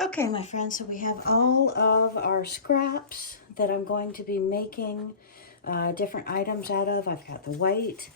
Okay, my friends, so we have all of our scraps that I'm going to be making different items out of. I've got the white.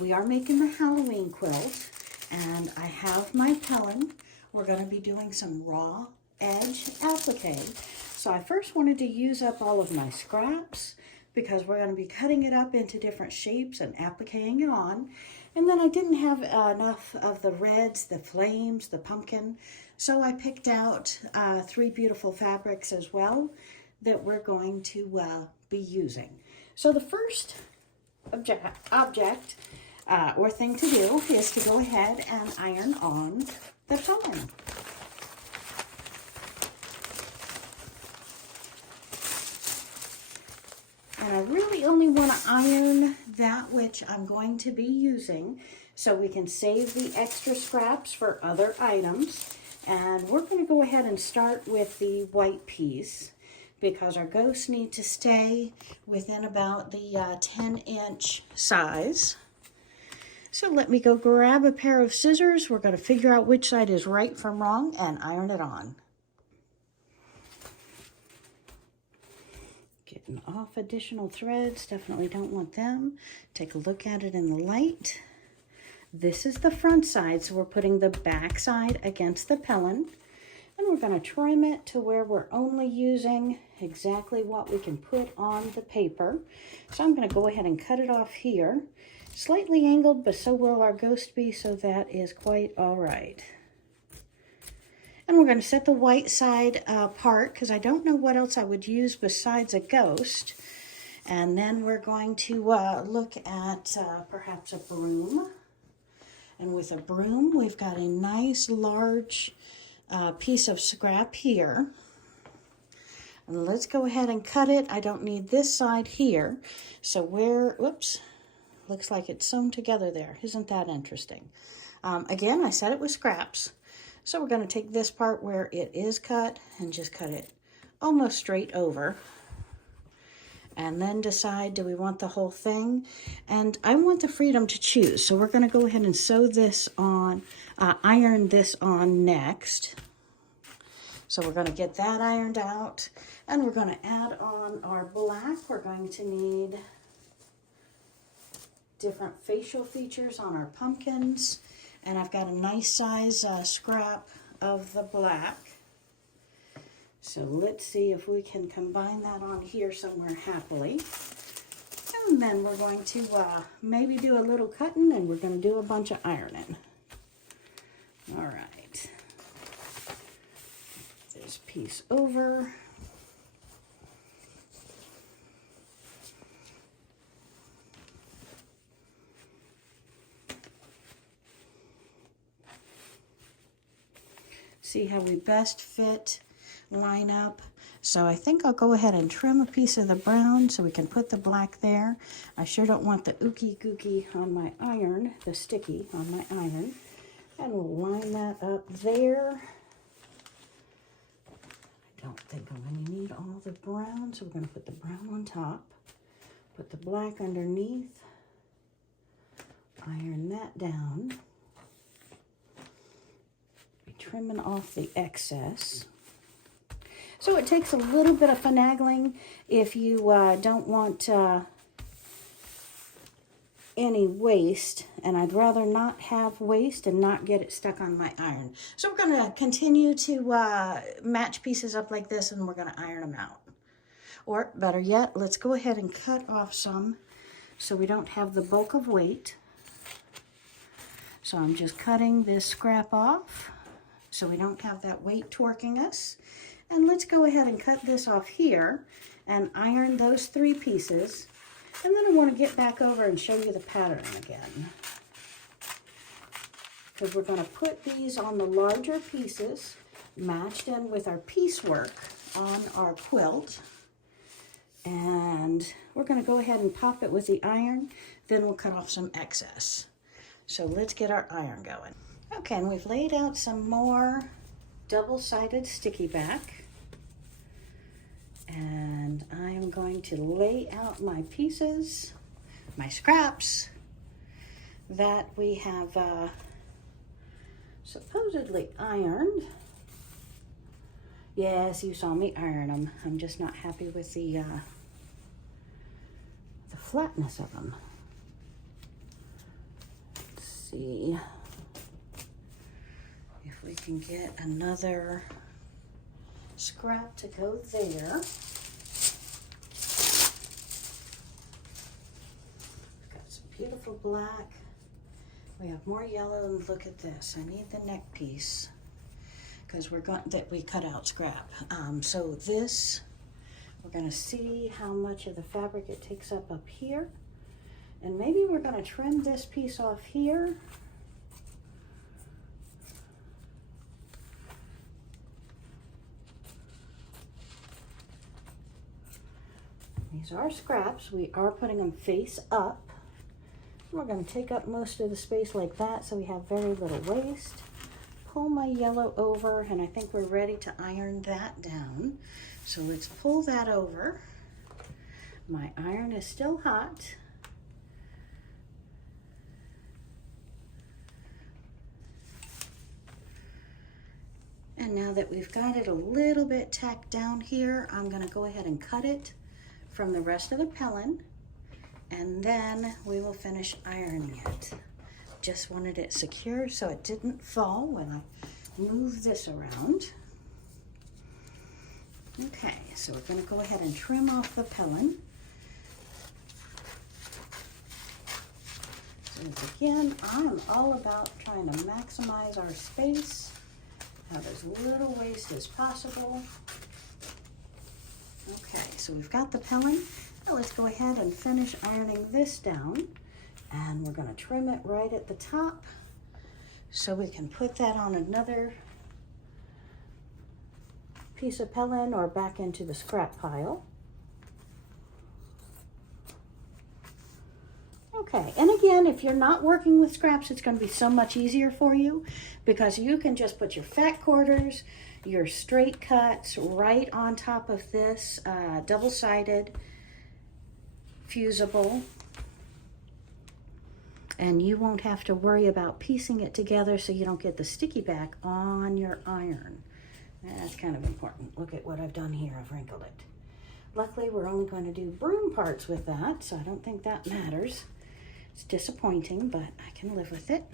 We are making the Halloween quilt, and I have my Pellin. We're going to be doing some raw edge applique. So I first wanted to use up all of my scraps because we're going to be cutting it up into different shapes and appliquing it on. And then I didn't have enough of the reds, the flames, the pumpkin. So I picked out 3 beautiful fabrics as well that we're going to be using. So the first object or thing to do is to go ahead and iron on the Pellin. And I really only want to iron that which I'm going to be using so we can save the extra scraps for other items. And we're going to go ahead and start with the white piece because our ghosts need to stay within about the 10-inch size. So let me go grab a pair of scissors. We're going to figure out which side is right from wrong and iron it on. Getting off additional threads, definitely don't want them. Take a look at it in the light. This is the front side, so we're putting the back side against the Pellin. And we're going to trim it to where we're only using exactly what we can put on the paper. So I'm going to go ahead and cut it off here. Slightly angled, but so will our ghost be, so that is quite all right. And we're going to set the white side apart because I don't know what else I would use besides a ghost. And then we're going to look at perhaps a broom. And with a broom, we've got a nice large piece of scrap here. And let's go ahead and cut it. I don't need this side here. So whoops, looks like it's sewn together there. Isn't that interesting? Again, I said it was scraps. So we're going to take this part where it is cut and just cut it almost straight over. And then decide, do we want the whole thing? And I want the freedom to choose. So we're going to go ahead and sew this on, iron this on next. So we're going to get that ironed out. And we're going to add on our black. We're going to need different facial features on our pumpkins. And I've got a nice size scrap of the black. So let's see if we can combine that on here somewhere happily. And then we're going to maybe do a little cutting, and we're going to do a bunch of ironing. All right. This piece over. See how we best fit, line up. So I think I'll go ahead and trim a piece of the brown so we can put the black there. I sure don't want the ookie gookie on my iron, the sticky on my iron. And we'll line that up there. I don't think I'm going to need all the brown, so we're going to put the brown on top. Put the black underneath. Iron that down. Trimming off the excess. So it takes a little bit of finagling if you don't want any waste, and I'd rather not have waste and not get it stuck on my iron. So we're going to continue to match pieces up like this, and we're going to iron them out. Or better yet, let's go ahead and cut off some so we don't have the bulk of weight. So I'm just cutting this scrap off so we don't have that weight torquing us. And let's go ahead and cut this off here and iron those 3 pieces. And then I want to get back over and show you the pattern again. Because we're going to put these on the larger pieces, matched in with our piecework on our quilt. And we're going to go ahead and pop it with the iron, then we'll cut off some excess. So let's get our iron going. Okay, and we've laid out some more double-sided sticky back. And I'm going to lay out my pieces, my scraps, that we have supposedly ironed. Yes, you saw me iron them. I'm just not happy with the flatness of them. Let's see if we can get another scrap to go there. Got some beautiful black. We have more yellow, and look at this. I need the neck piece because we cut out scrap. So this, we're gonna see how much of the fabric it takes up here. And maybe we're gonna trim this piece off here. These are scraps. We are putting them face up. We're going to take up most of the space like that so we have very little waste. Pull my yellow over, and I think we're ready to iron that down. So let's pull that over. My iron is still hot. And now that we've got it a little bit tacked down here, I'm going to go ahead and cut it from the rest of the pellin, and then we will finish ironing it. Just wanted it secure so it didn't fall when I move this around. Okay, so we're going to go ahead and trim off the pellin. So again, I'm all about trying to maximize our space, have as little waste as possible. Okay, so we've got the pellin. Now let's go ahead and finish ironing this down. And we're going to trim it right at the top so we can put that on another piece of pellin or back into the scrap pile. Okay, and again, if you're not working with scraps, it's going to be so much easier for you because you can just put your fat quarters, your straight cuts right on top of this double-sided Fusible, and you won't have to worry about piecing it together so you don't get the sticky back on your iron. That's kind of important. Look at what I've done here. I've wrinkled it. Luckily, we're only going to do broom parts with that, so I don't think that matters. It's disappointing, but I can live with it.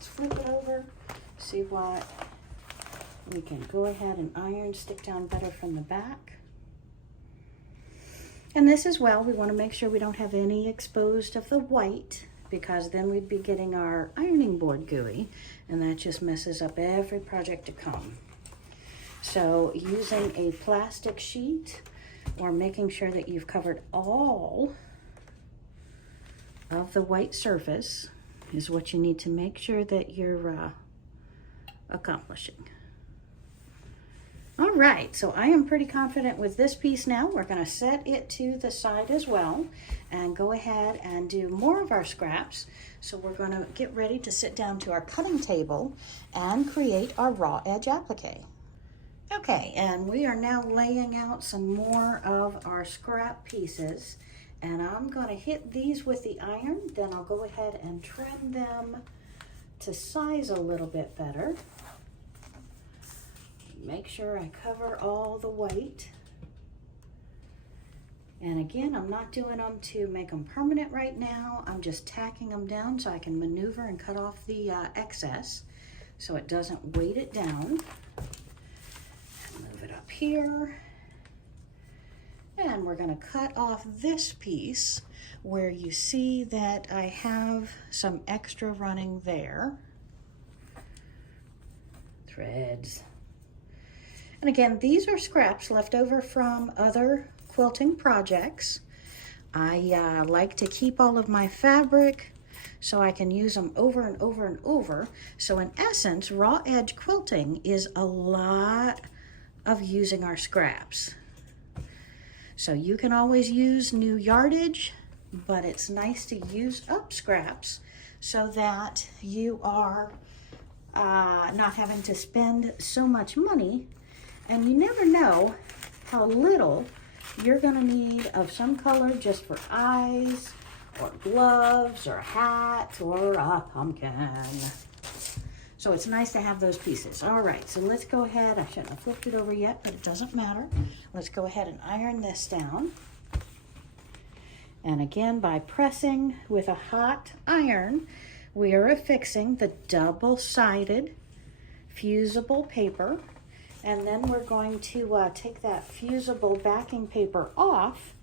Flip it over, see what we can go ahead and iron, stick down better from the back. And this as well, we want to make sure we don't have any exposed of the white because then we'd be getting our ironing board gooey and that just messes up every project to come. So using a plastic sheet or making sure that you've covered all of the white surface is what you need to make sure that you're accomplishing. All right, so I am pretty confident with this piece now. We're going to set it to the side as well and go ahead and do more of our scraps. So we're going to get ready to sit down to our cutting table and create our raw edge applique. Okay, and we are now laying out some more of our scrap pieces. And I'm going to hit these with the iron, then I'll go ahead and trim them to size a little bit better. Make sure I cover all the white. And again, I'm not doing them to make them permanent right now. I'm just tacking them down so I can maneuver and cut off the excess so it doesn't weight it down. Move it up here. And we're going to cut off this piece where you see that I have some extra running there. Threads. And again, these are scraps left over from other quilting projects. I like to keep all of my fabric so I can use them over and over and over. So in essence, raw edge quilting is a lot of using our scraps. So you can always use new yardage but it's nice to use up scraps so that you are not having to spend so much money, and you never know how little you're gonna need of some color just for eyes or gloves or a hat or a pumpkin. So it's nice to have those pieces. All right, so let's go ahead. I shouldn't have flipped it over yet, but it doesn't matter. Let's go ahead and iron this down. And again, by pressing with a hot iron, we are affixing the double-sided fusible paper. And then we're going to take that fusible backing paper off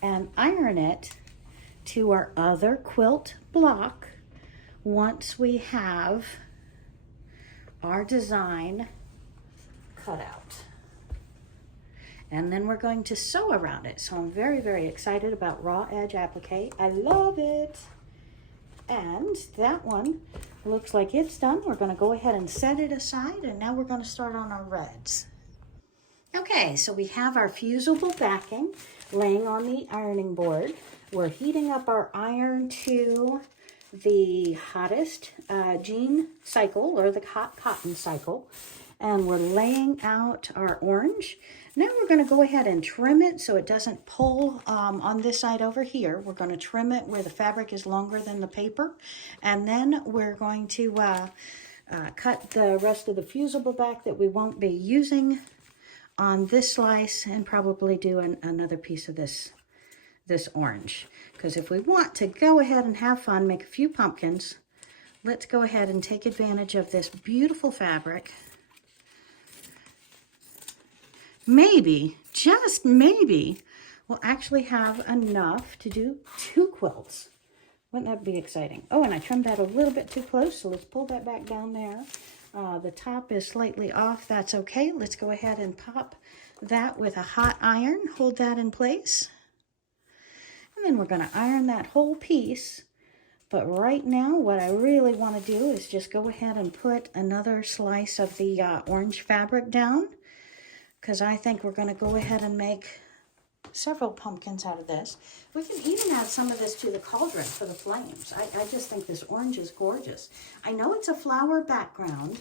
and iron it to our other quilt block once we have our design cut out. And then we're going to sew around it. So I'm very, very excited about raw edge applique. I love it. And that one looks like it's done. We're gonna go ahead and set it aside, and now we're gonna start on our reds. Okay, so we have our fusible backing laying on the ironing board. We're heating up our iron to the hottest jean cycle, or the hot cotton cycle, and we're laying out our orange. Now we're going to go ahead and trim it so it doesn't pull on this side over here. We're going to trim it where the fabric is longer than the paper, and then we're going to cut the rest of the fusible back that we won't be using on this slice, and probably do another piece of this orange. Because if we want to go ahead and have fun, make a few pumpkins, let's go ahead and take advantage of this beautiful fabric. Maybe, just maybe, we'll actually have enough to do 2 quilts. Wouldn't that be exciting? Oh, and I trimmed that a little bit too close, so let's pull that back down there. The top is slightly off. That's okay. Let's go ahead and pop that with a hot iron. Hold that in place. And then we're going to iron that whole piece. But right now, what I really want to do is just go ahead and put another slice of the orange fabric down, because I think we're going to go ahead and make several pumpkins out of this. We can even add some of this to the cauldron for the flames. I just think this orange is gorgeous. I know it's a flower background,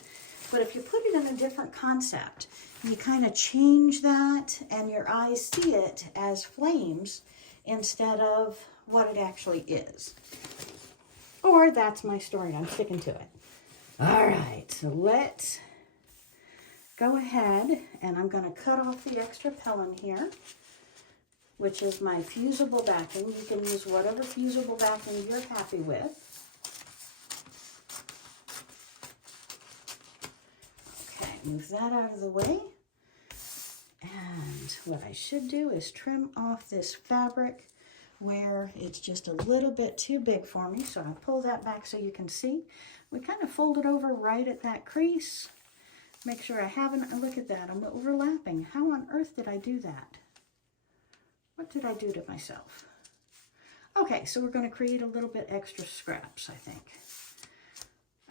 but if you put it in a different concept, you kind of change that and your eyes see it as flames instead of what it actually is. Or that's my story. I'm sticking to it. All right, so let's go ahead, and I'm going to cut off the extra pellin here, which is my fusible backing. You can use whatever fusible backing you're happy with. Okay, move that out of the way. And what I should do is trim off this fabric where it's just a little bit too big for me. So I'll pull that back so you can see. We kind of fold it over right at that crease. Make sure I haven't, look at that, I'm overlapping. How on earth did I do that? What did I do to myself? Okay, so we're going to create a little bit extra scraps, I think.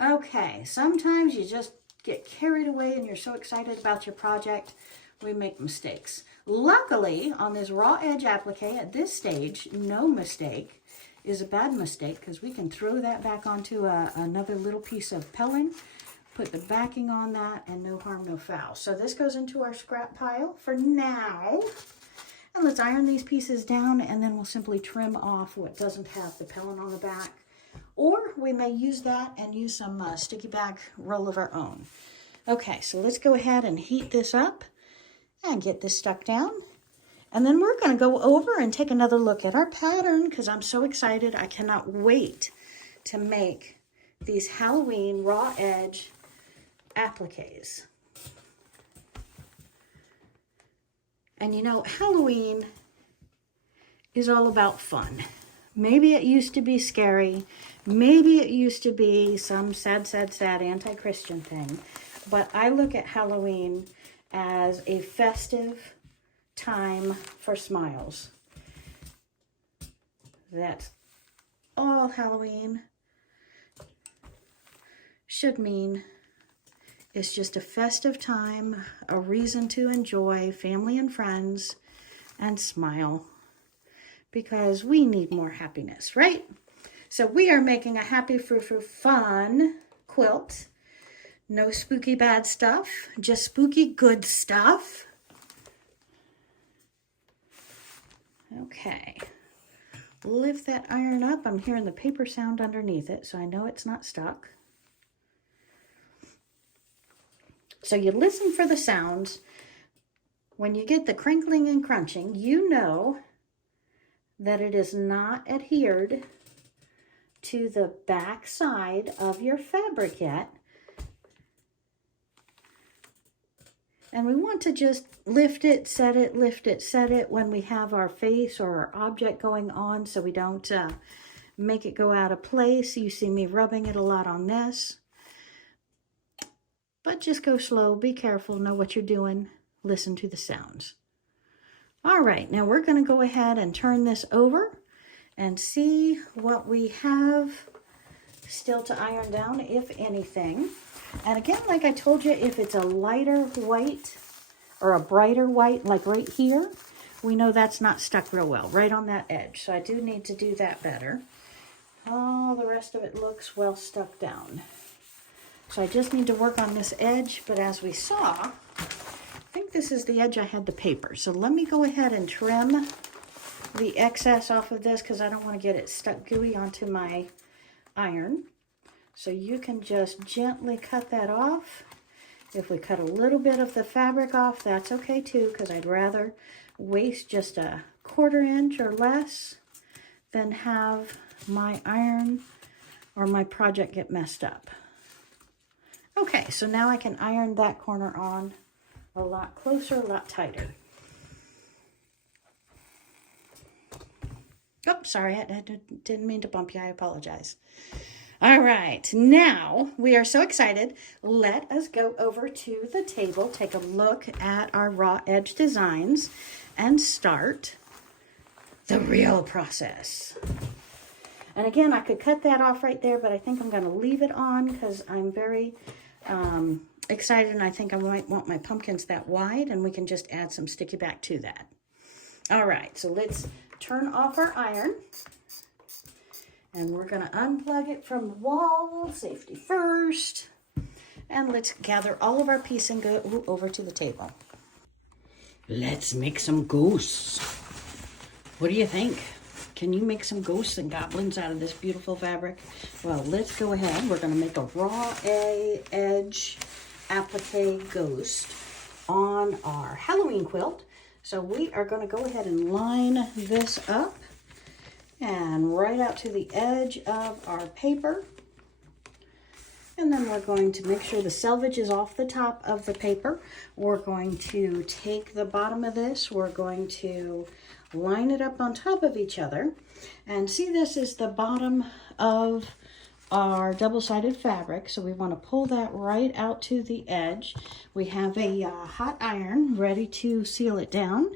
Okay, sometimes you just get carried away and you're so excited about your project, we make mistakes. Luckily, on this raw edge applique at this stage, no mistake is a bad mistake, because we can throw that back onto another little piece of pellin, put the backing on that, and no harm, no foul. So this goes into our scrap pile for now. And let's iron these pieces down, and then we'll simply trim off what doesn't have the pellin on the back. Or we may use that and use some sticky back roll of our own. Okay, so let's go ahead and heat this up and get this stuck down. And then we're going to go over and take another look at our pattern, because I'm so excited. I cannot wait to make these Halloween raw edge appliques. And you know, Halloween is all about fun. Maybe it used to be scary. Maybe it used to be some sad, sad, sad anti-Christian thing. But I look at Halloween as a festive time for smiles. That's all Halloween should mean. It's just a festive time, a reason to enjoy family and friends and smile. because we need more happiness, right? So we are making a happy, frou-frou, fun quilt. No spooky bad stuff, just spooky good stuff. Okay, lift that iron up. I'm hearing the paper sound underneath it, so I know it's not stuck. So you listen for the sounds. When you get the crinkling and crunching, you know that it is not adhered to the back side of your fabric yet. And we want to just lift it, set it, lift it, set it when we have our face or our object going on, so we don't make it go out of place. You see me rubbing it a lot on this. But just go slow, be careful, know what you're doing, listen to the sounds. All right, now we're going to go ahead and turn this over and see what we have still to iron down, if anything. And again, like I told you, if it's a lighter white or a brighter white, like right here, we know that's not stuck real well, right on that edge. So I do need to do that better. All the rest of it looks well stuck down. So I just need to work on this edge, but as we saw, I think this is the edge I had the paper. So let me go ahead and trim the excess off of this because I don't want to get it stuck gooey onto my iron. So you can just gently cut that off. If we cut a little bit of the fabric off, that's okay too, because I'd rather waste just a 1/4 inch or less than have my iron or my project get messed up. Okay, so now I can iron that corner on a lot closer, a lot tighter. Oh, sorry, I didn't mean to bump you. I apologize. All right, now we are so excited. Let us go over to the table, take a look at our raw edge designs, and start the real process. And again, I could cut that off right there, but I think I'm going to leave it on because I'm very excited, and I think I might want my pumpkins that wide, and we can just add some sticky back to that. All right, so let's turn off our iron, and we're going to unplug it from the wall, safety first, and let's gather all of our pieces and go over to the table. Let's make some ghosts. What do you think? Can you make some ghosts and goblins out of this beautiful fabric? Well, let's go ahead. We're going to make a raw edge applique ghost on our Halloween quilt. So we are going to go ahead and line this up and right out to the edge of our paper. And then we're going to make sure the selvage is off the top of the paper. We're going to take the bottom of this. We're going to line it up on top of each other. And see, this is the bottom of our double-sided fabric. So we want to pull that right out to the edge. We have a hot iron ready to seal it down.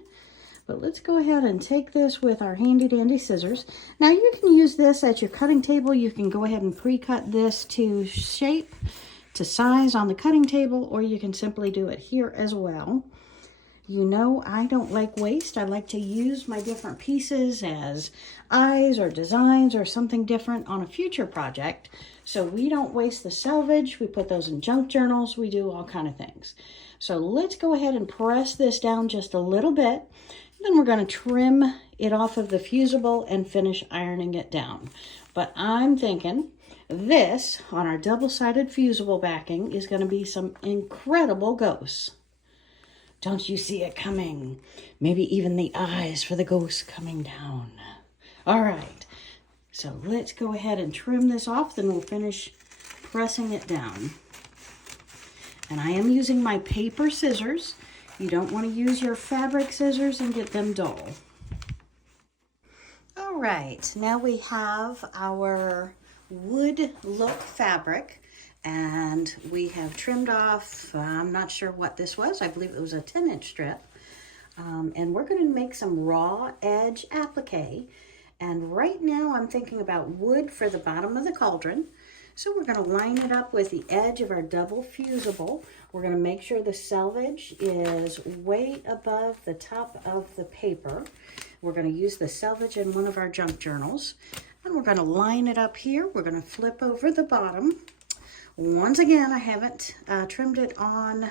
But let's go ahead and take this with our handy dandy scissors. Now you can use this at your cutting table. You can go ahead and pre-cut this to shape, to size on the cutting table, or you can simply do it here as well. You know, I don't like waste. I like to use my different pieces as eyes or designs or something different on a future project. So we don't waste the selvage. We put those in junk journals. We do all kind of things. So let's go ahead and press this down just a little bit. Then we're going to trim it off of the Fusible and finish ironing it down. But I'm thinking this on our double-sided Fusible backing is going to be some incredible ghosts. Don't you see it coming? Maybe even the eyes for the ghosts coming down. All right, so let's go ahead and trim this off, then we'll finish pressing it down. And I am using my paper scissors. You don't want to use your fabric scissors and get them dull. All right, now we have our wood look fabric. And we have trimmed off, I'm not sure what this was. I believe it was a 10-inch strip. And we're going to make some raw edge applique. And right now I'm thinking about wood for the bottom of the cauldron. So we're going to line it up with the edge of our double Fusible. We're going to make sure the selvage is way above the top of the paper. We're going to use the selvage in one of our junk journals. And we're going to line it up here. We're going to flip over the bottom. Once again, I haven't trimmed it on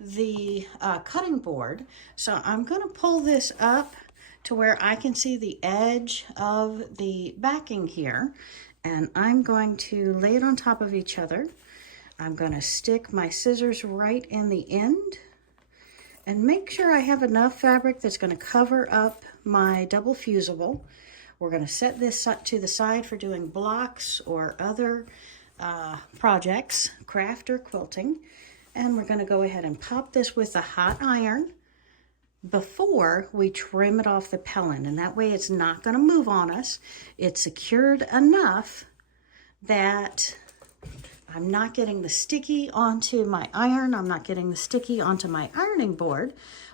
the cutting board. So I'm going to pull this up to where I can see the edge of the backing here. And I'm going to lay it on top of each other. I'm going to stick my scissors right in the end and make sure I have enough fabric that's going to cover up my double fusible. We're going to set this to the side for doing blocks or other projects, craft or quilting. And we're going to go ahead and pop this with a hot iron before we trim it off the pellin, and that way it's not going to move on us. It's secured enough that I'm not getting the sticky onto my iron, I'm not getting the sticky onto my ironing board,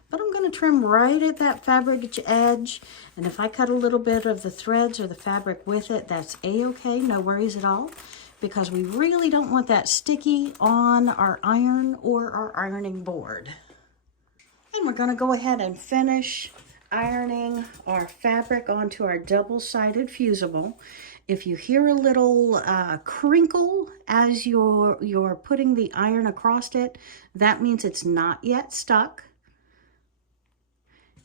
but I'm going to trim right at that fabric edge, and if I cut a little bit of the threads or the fabric with it, that's a-okay, no worries at all, because we really don't want that sticky on our iron or our ironing board. And we're going to go ahead and finish ironing our fabric onto our double-sided fusible. If you hear a little crinkle as you're putting the iron across it, that means it's not yet stuck.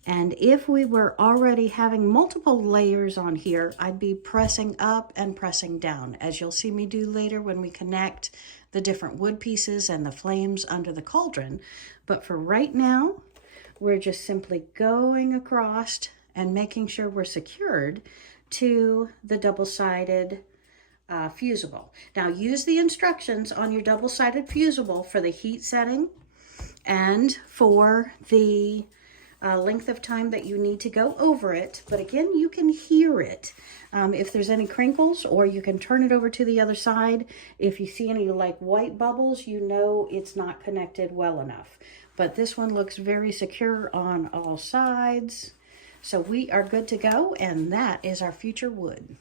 And if we were already having multiple layers on here, I'd be pressing up and pressing down, as you'll see me do later when we connect the different wood pieces and the flames under the cauldron. But for right now, we're just simply going across and making sure we're secured to the double-sided fusible. Now use the instructions on your double-sided fusible for the heat setting and for the length of time that you need to go over it. But again, you can hear it. If there's any crinkles, or you can turn it over to the other side. If you see any like white bubbles, you know it's not connected well enough. But this one looks very secure on all sides. So we are good to go, and that is our future wood.